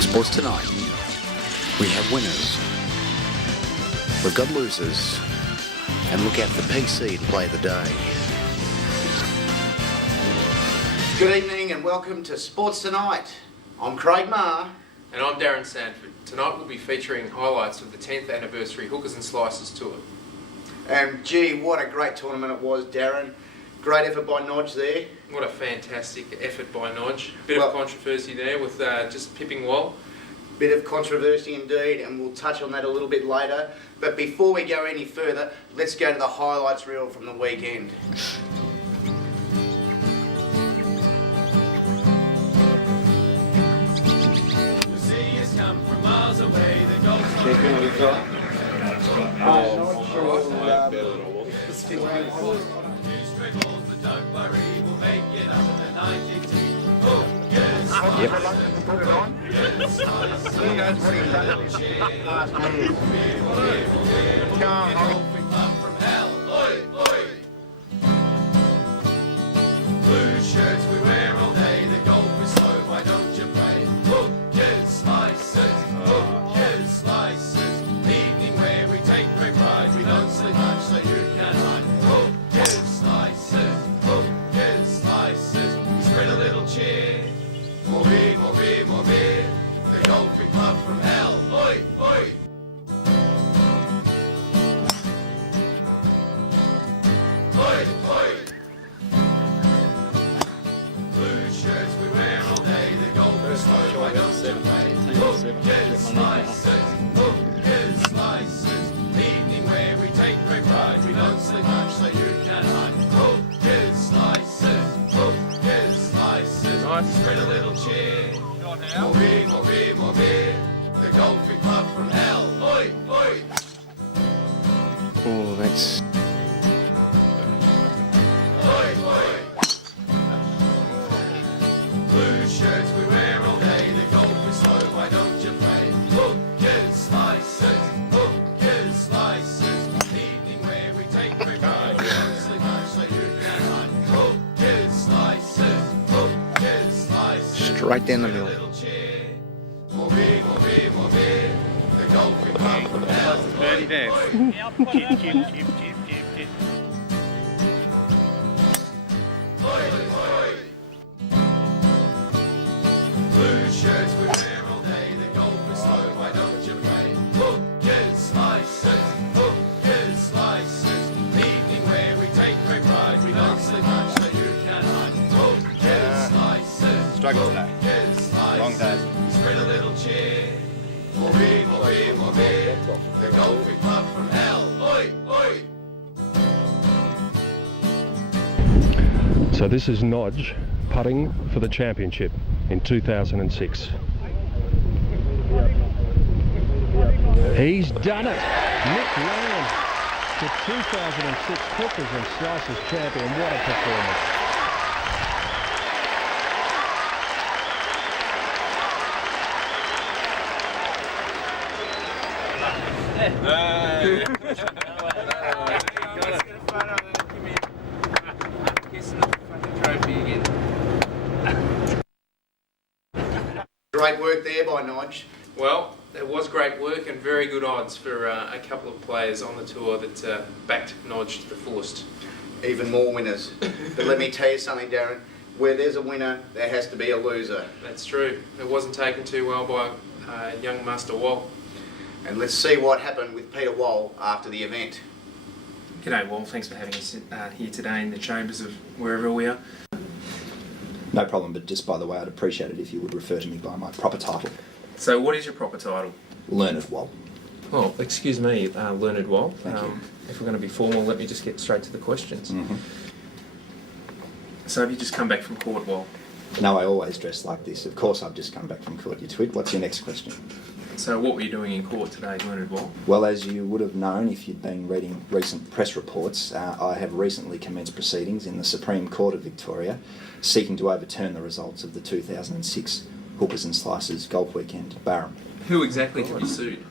On Sports Tonight, we have winners, we've got losers, and look out for PC to play the day. Good evening and welcome to Sports Tonight. I'm Craig Maher. And I'm Darren Sandford. Tonight we'll be featuring highlights of the 10th anniversary Hookers and Slices tour. And gee, what a great tournament it was, Darren. Great effort by Nodge there. What a fantastic effort by Nodge. Bit of controversy there with just pipping Wall. Bit of controversy indeed, and we'll touch on that a little bit later. But before we go any further, let's go to the highlights reel from the weekend. You see us come from miles away, the goals but don't worry, we'll make it up in the 90s. Oh, yes, put it on. Yes, who knows what he's done? Come on, up from hell. Oi, oi. Blue shirts we wear all day, the golf is slow, why don't you play? Hookers, slices, hookers, slices. Evening where we take great pride, we don't sleep much so you can hide. Hookers, slices, hookers, slices. We spread a little cheer. More beer, more beer, more beer. The golfing club from hell. Oi, oi. Oi, oi. Blue shirts we wear all day. The golf is slow, why don't you play? Hookers, slices, hookers, slices. Evening where we take great pride. We don't sleep much so you can hide. Hookers, slices, hookers, slices. Nice. Spread a little cheer. More beer, more beer, more beer. The golfing club from hell. Oi, oi. Oh, that's... Oi, oi. Blue shirts we wear all day. The golf is slow, why don't you play? Hookers, slices, hookers, slices. Evening where we take great pride. We don't sleep much so you can hide. Hookers, slices, hookers, slices. Straight down the middle. Little cheer. More beer, more beer, more beer. The golfing club from hell. Birdie dance. Oi, oi. Blue shirts we wear all day. The golf is slow, why don't you play? Hookers, slices, hookers, slices. Evening where we take great pride. We don't sleep much so you can hide. Hookers, slices. Struggle today. Hookers, slices. Long day. Spread a little cheer. More beer, more beer, more beer. The golfing club from hell. Oi, oi. So this is Nodge putting for the championship in 2006. He's done it! Nick Land, the 2006 Hookers and Slices champion. What a performance. Great work there by Nodge. Well, it was great work and very good odds for a couple of players on the tour that backed Nodge to the fullest. Even more winners. But let me tell you something, Darren. Where there's a winner, there has to be a loser. That's true. It wasn't taken too well by young Master Wall. And let's see what happened with Peter Wall after the event. G'day Wall, thanks for having us here today in the chambers of wherever we are. No problem, but just by the way, I'd appreciate it if you would refer to me by my proper title. So what is your proper title? Learned Wall. Oh, excuse me, Learned Wall. Thank you. If we're going to be formal, let me just get straight to the questions. Mm-hmm. So have you just come back from court, Wall? No, I always dress like this. Of course I've just come back from court, you twit. What's your next question? So what were you doing in court today, Learned Wall? Well, as you would have known if you'd been reading recent press reports, I have recently commenced proceedings in the Supreme Court of Victoria seeking to overturn the results of the 2006 Hookers and Slices Golf Weekend at Barham. Who exactly have you sued?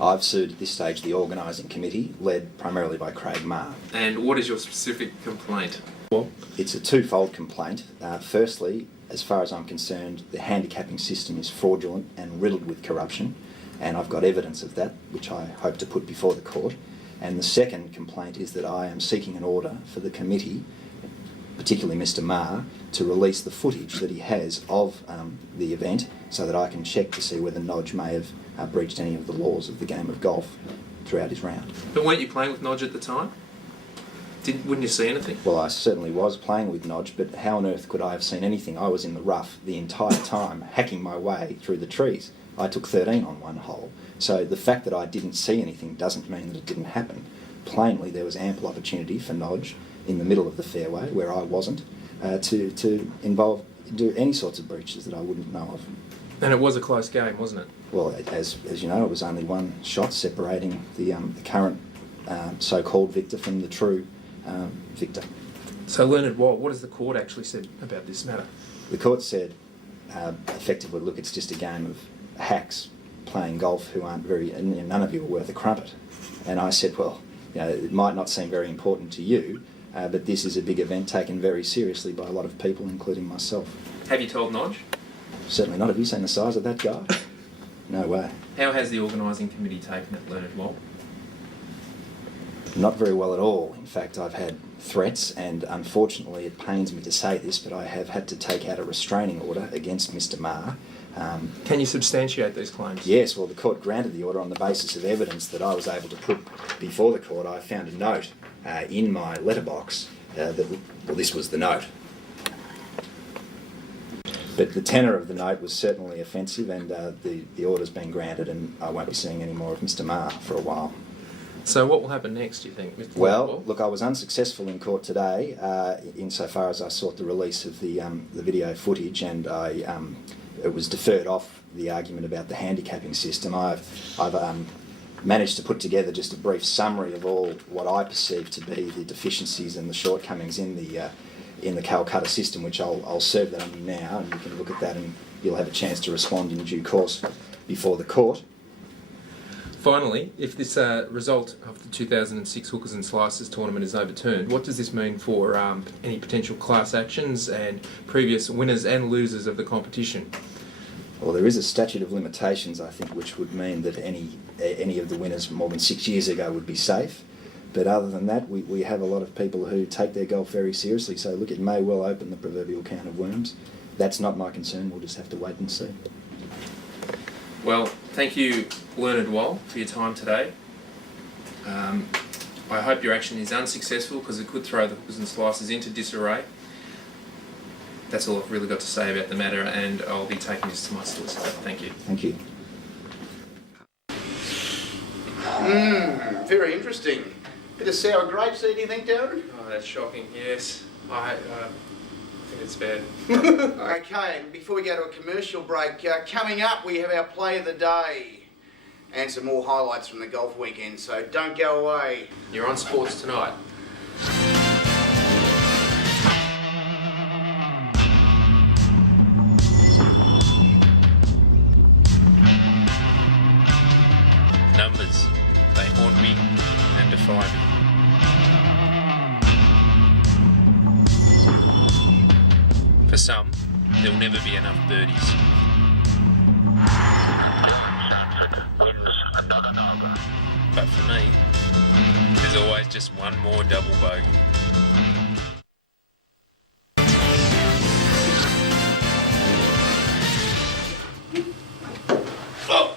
I've sued at this stage the organising committee, led primarily by Craig Maher. And what is your specific complaint? Well, It's a twofold complaint. Firstly, as far as I'm concerned, the handicapping system is fraudulent and riddled with corruption, and I've got evidence of that, which I hope to put before the court. And the second complaint is that I am seeking an order for the committee, particularly Mr Maher, to release the footage that he has of the event so that I can check to see whether Nodge may have breached any of the laws of the game of golf throughout his round. but weren't you playing with Nodge at the time? Wouldn't you see anything? Well, I certainly was playing with Nodge, but how on earth could I have seen anything? I was in the rough the entire time, hacking my way through the trees. I took 13 on one hole. So the fact that I didn't see anything doesn't mean that it didn't happen. Plainly, there was ample opportunity for Nodge in the middle of the fairway, where I wasn't, to do any sorts of breaches that I wouldn't know of. And it was a close game, wasn't it? Well, as you know, it was only one shot separating the current so-called victor from the true victor. So, Leonard Wall, what has the court actually said about this matter? The court said, effectively, look, it's just a game of hacks playing golf who aren't none of you are worth a crumpet. And I said, well, it might not seem very important to you, but this is a big event taken very seriously by a lot of people, including myself. Have you told Nodge? Certainly not. Have you seen the size of that guy? No way. How has the organising committee taken it, Leonard Wall? Not very well at all. In fact, I've had threats, and unfortunately it pains me to say this, but I have had to take out a restraining order against Mr Maher. Can you substantiate these claims? Yes, well, the court granted the order on the basis of evidence that I was able to put before the court. I found a note in my letterbox this was the note. But the tenor of the note was certainly offensive, and the order's been granted, and I won't be seeing any more of Mr Maher for a while. So what will happen next, do you think, Mr. Well, Wall? look, I was unsuccessful in court today insofar as I sought the release of the video footage, and it was deferred off the argument about the handicapping system. I've managed to put together just a brief summary of all what I perceive to be the deficiencies and the shortcomings in the Calcutta system, which I'll serve that on you now, and you can look at that and you'll have a chance to respond in due course before the court. Finally, if this result of the 2006 Hookers and Slices tournament is overturned, what does this mean for any potential class actions and previous winners and losers of the competition? Well, there is a statute of limitations, I think, which would mean that any of the winners more than 6 years ago would be safe. But other than that, we have a lot of people who take their golf very seriously, so look, it may well open the proverbial can of worms. That's not my concern, we'll just have to wait and see. Well, thank you, Leonard Wall, for your time today. I hope your action is unsuccessful because it could throw the Hookers and Slices into disarray. That's all I've really got to say about the matter, and I'll be taking this to my solicitor. Thank you. Thank you. Very interesting. Bit of sour grapes there, do you think, Darren? Oh, that's shocking, yes. I think it's bad. Okay, before we go to a commercial break, coming up we have our play of the day and some more highlights from the golf weekend, so don't go away. You're on Sports Tonight. Numbers, they haunt me and defy me. For some, there'll never be enough birdies. Sandford wins another Naga. But for me, there's always just one more double bogey. Oh,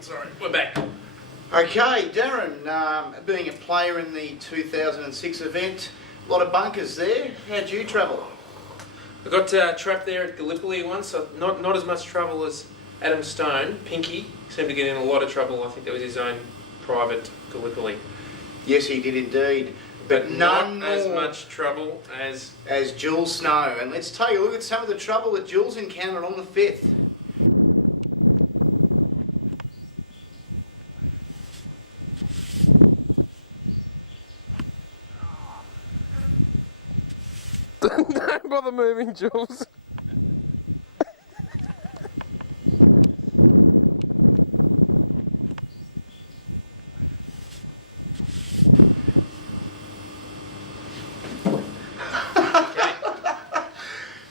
sorry, we're back. Okay, Darren, being a player in the 2006 event, a lot of bunkers there. How'd you travel? I got trapped there at Gallipoli once, so not as much trouble as Adam Stone. Pinky seemed to get in a lot of trouble. I think that was his own private Gallipoli. Yes, he did indeed. But Not none as more much trouble as... Jules Snow. And let's take a look at some of the trouble that Jules encountered on the 5th. Don't bother moving, Jules.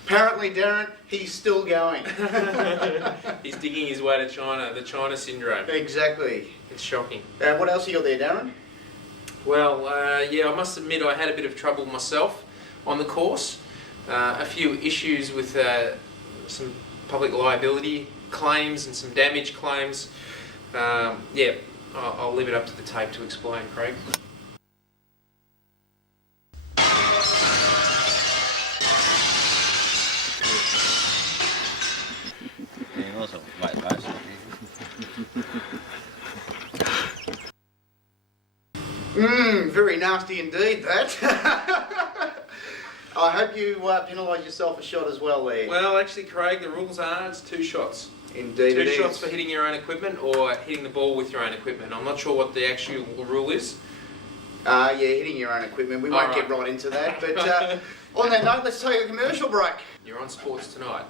Apparently, Darren, he's still going. He's digging his way to China, the China syndrome. Exactly. It's shocking. What else you got there, Darren? Well, yeah, I must admit I had a bit of trouble myself on the course. A few issues with some public liability claims and some damage claims. Yeah, I'll leave it up to the tape to explain, Craig. Very nasty indeed, that. I hope you penalise yourself a shot as well there. Well, actually, Craig, the rules are it's 2 shots. Indeed Two it shots is. for hitting your own equipment or hitting the ball with your own equipment. I'm not sure what the actual rule is. Yeah, hitting your own equipment. We won't get right into that. But on that note, let's take a commercial break. You're on Sports Tonight.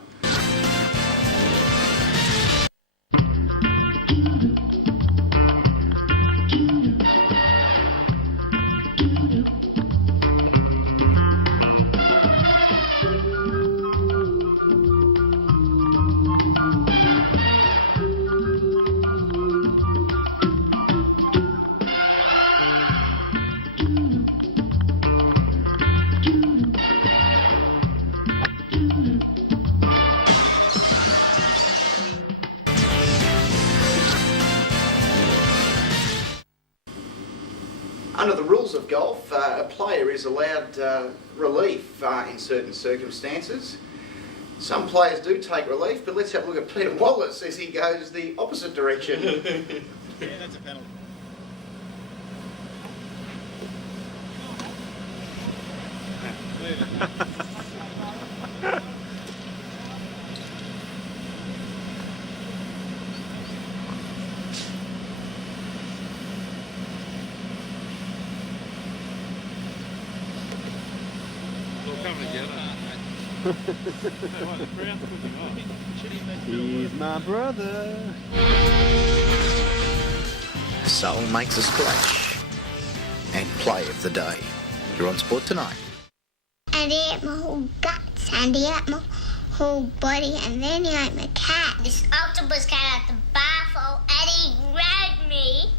Under the rules of golf, a player is allowed relief in certain circumstances. Some players do take relief, but let's have a look at Peter Wallace as he goes the opposite direction. Yeah, that's a penalty. He's my brother. Soul makes a splash. And play of the day. You're on Sport Tonight. And he ate my whole guts, and he ate my whole body, and then he ate my cat. This octopus came out the bathroom, and he grabbed me,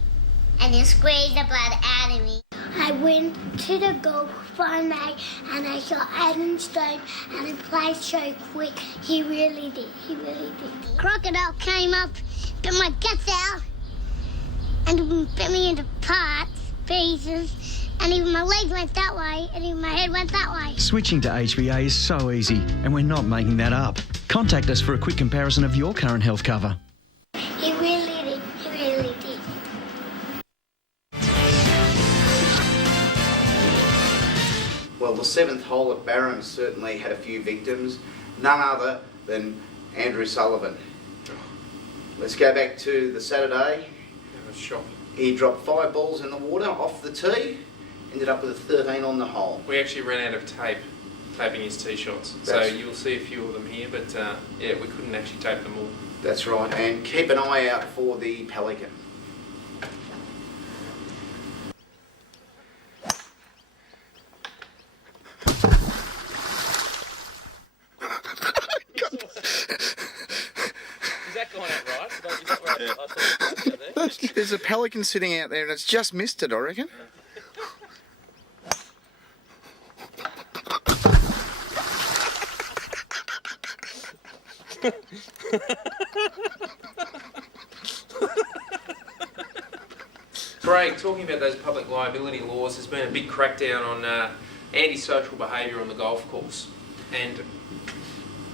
and he squeezed the blood out of me. I went to the golf one day, and I saw Adam Stone, and he played so quick. He really did. He really did. Crocodile came up, bit my guts out, and bit me into pieces. And even my legs went that way, and even my head went that way. Switching to HVA is so easy, and we're not making that up. Contact us for a quick comparison of your current health cover. He really did. He really did. Well, the 7th hole at Barham certainly had a few victims, none other than Andrew Sullivan. Let's go back to the Saturday. That was shocking. He dropped 5 balls in the water off the tee, ended up with a 13 on the hole. We actually ran out of taping his tee shots. So you'll see a few of them here, but yeah, we couldn't actually tape them all. That's right, and keep an eye out for the Pelican. Is that going out right? Is that where I thought it was there? There's a pelican sitting out there and it's just missed it, I reckon. Craig, talking about those public liability laws, there's been a big crackdown on antisocial behaviour on the golf course. And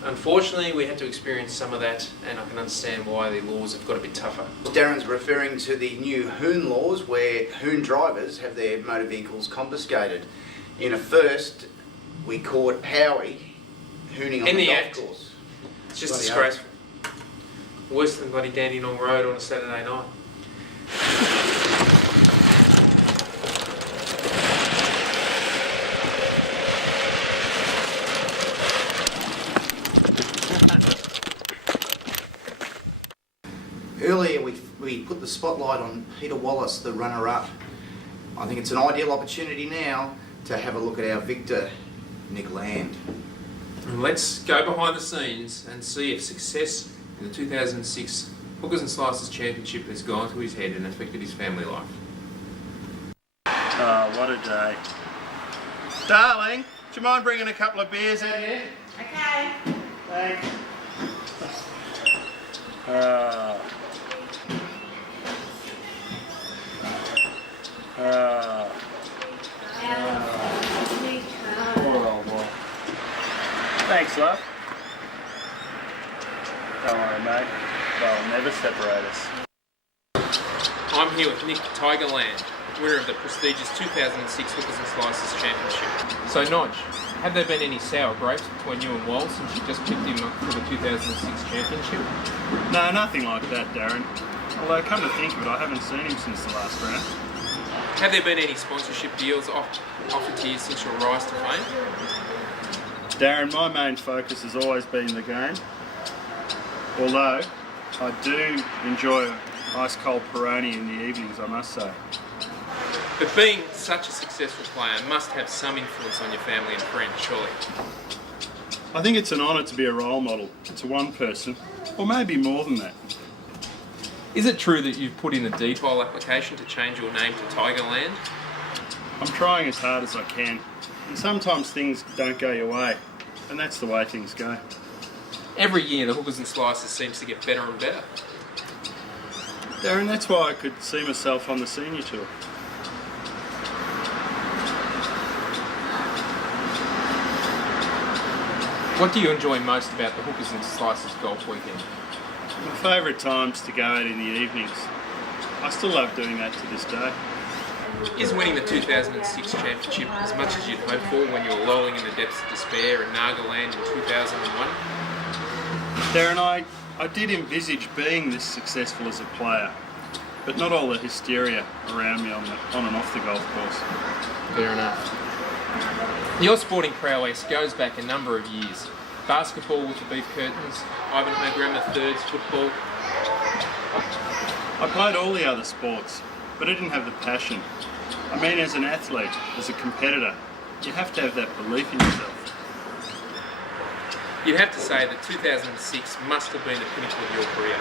unfortunately, we had to experience some of that, and I can understand why the laws have got a bit tougher. Darren's referring to the new Hoon laws where Hoon drivers have their motor vehicles confiscated. In a first, we caught Howie hooning on the golf course. It's just Bloody disgraceful. Worse than bloody Dandenong Road on a Saturday night. Earlier we put the spotlight on Peter Wallace, the runner-up. I think it's an ideal opportunity now to have a look at our victor, Nick Land. And let's go behind the scenes and see if success in the 2006 Hookers and Slicers Championship has gone to his head and affected his family life. Oh, what a day. Darling, do you mind bringing a couple of beers out here? Okay. Thanks. Poor old boy. Thanks, love. Don't worry, mate. They'll never separate us. I'm here with Nick Tigerland, winner of the prestigious 2006 Hookers and Slicers Championship. So, Nodge, have there been any sour grapes between you and Wall since you just picked him up for the 2006 Championship? No, nothing like that, Darren. Although, come to think of it, I haven't seen him since the last round. Have there been any sponsorship deals offered to you since your rise to fame? Darren, my main focus has always been the game. Although, I do enjoy ice cold Peroni in the evenings, I must say. But being such a successful player must have some influence on your family and friends, surely. I think it's an honour to be a role model to one person, or maybe more than that. Is it true that you've put in a deed poll application to change your name to Tigerland? I'm trying as hard as I can, and sometimes things don't go your way, and that's the way things go. Every year the Hookers and Slicers seems to get better and better. Darren, that's why I could see myself on the senior tour. What do you enjoy most about the Hookers and Slicers golf weekend? My favourite time's to go out in the evenings. I still love doing that to this day. Is winning the 2006 championship as much as you'd hoped for when you were lolling in the depths of despair in Nagaland in 2001? Darren, I did envisage being this successful as a player, but not all the hysteria around me on and off the golf course. Fair enough. Your sporting prowess goes back a number of years. Basketball with the beef curtains, Ivanhoe Grammar Thirds football. I played all the other sports, but I didn't have the passion. I mean, as an athlete, as a competitor, you have to have that belief in yourself. You'd have to say that 2006 must have been the pinnacle of your career.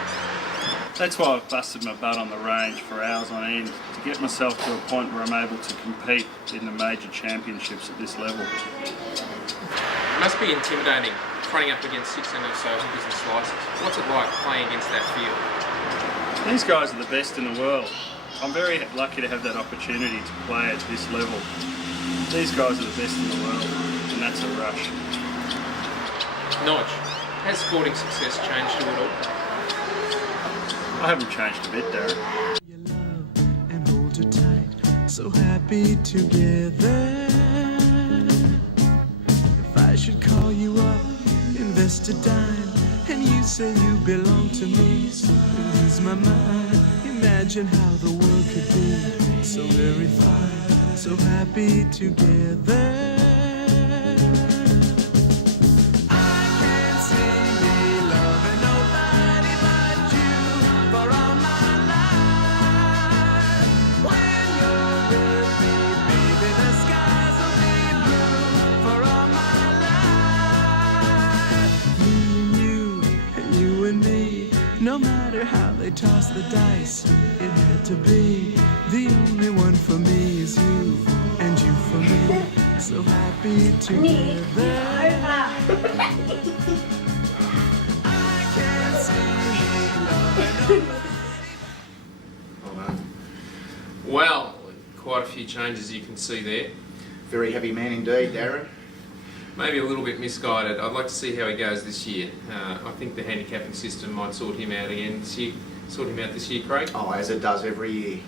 That's why I've busted my butt on the range for hours on end to get myself to a point where I'm able to compete in the major championships at this level. It must be intimidating, fronting up against 16 or so Hookers and Slicers. What's it like playing against that field? These guys are the best in the world. I'm very lucky to have that opportunity to play at this level. These guys are the best in the world, and that's a rush. Nodge, has sporting success changed you at all? I haven't changed a bit, Darren. Your love and hold you tight, so happy together. If I should call you up, invest a dime, and you say you belong to me, so lose my mind. Imagine how the world could be so very fine, so happy together. No matter how they toss the dice, it had to be. The only one for me is you, and you for me. So happy together. I can't see Well, quite a few changes you can see there. Very heavy man indeed, Darren. Maybe a little bit misguided. I'd like to see how he goes this year. I think the handicapping system might sort him out again this year. Sort him out this year, Craig? Oh, as it does every year.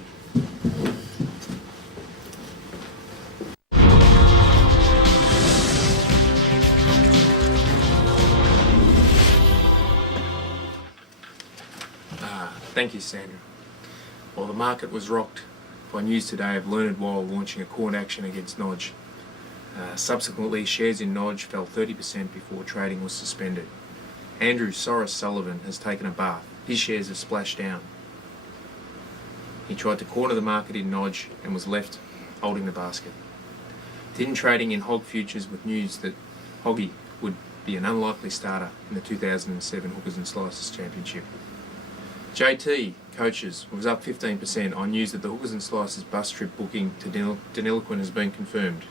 Thank you, Sandra. Well, the market was rocked by news today of Learned Wild launching a court action against Nodge. Subsequently, shares in Nodge fell 30% before trading was suspended. Andrew Soros Sullivan has taken a bath. His shares have splashed down. He tried to corner the market in Nodge and was left holding the basket. Didn't trading in hog futures with news that Hoggy would be an unlikely starter in the 2007 Hookers and Slices Championship. JT Coaches was up 15% on news that the Hookers and Slices bus trip booking to Deniliquin has been confirmed.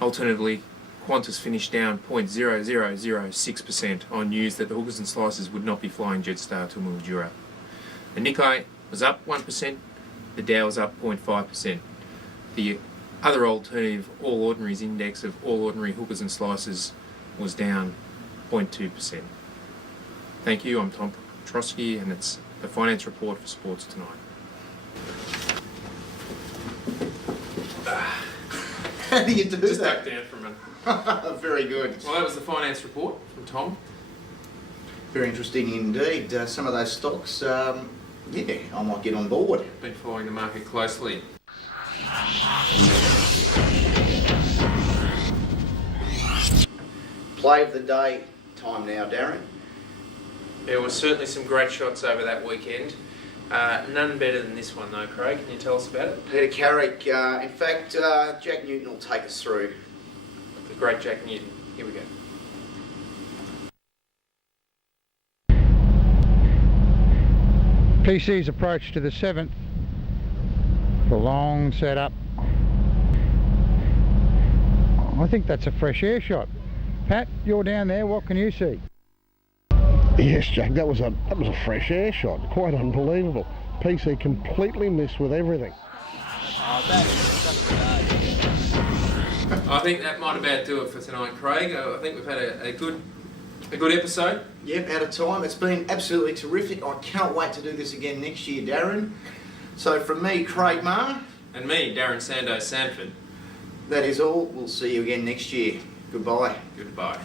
Alternatively, Qantas finished down 0.0006% on news that the Hookers and Slices would not be flying Jetstar to Mildura. The Nikkei was up 1%, the Dow was up 0.5%. The other alternative All Ordinaries index of All Ordinary Hookers and Slices was down 0.2%. Thank you, I'm Tom Trotsky, and it's the Finance Report for Sports Tonight. How do you do Just that? back down for a minute. Very good. Well, that was the Finance Report from Tom. Very interesting indeed. Some of those stocks, I might get on board. Been following the market closely. Play of the day time now, Darren. There were certainly some great shots over that weekend. None better than this one though, Craig. Can you tell us about it? Peter Carrick. In fact, Jack Newton will take us through. The great Jack Newton. Here we go. PC's approach to the 7th. The long setup. I think that's a fresh air shot. Pat, you're down there. What can you see? Yes, Jack, that was a fresh air shot. Quite unbelievable. PC completely missed with everything. I think that might about do it for tonight, Craig. I think we've had a good episode. Yep, out of time. It's been absolutely terrific. I can't wait to do this again next year, Darren. So from me, Craig Maher. And me, Darren Sandford. That is all. We'll see you again next year. Goodbye. Goodbye.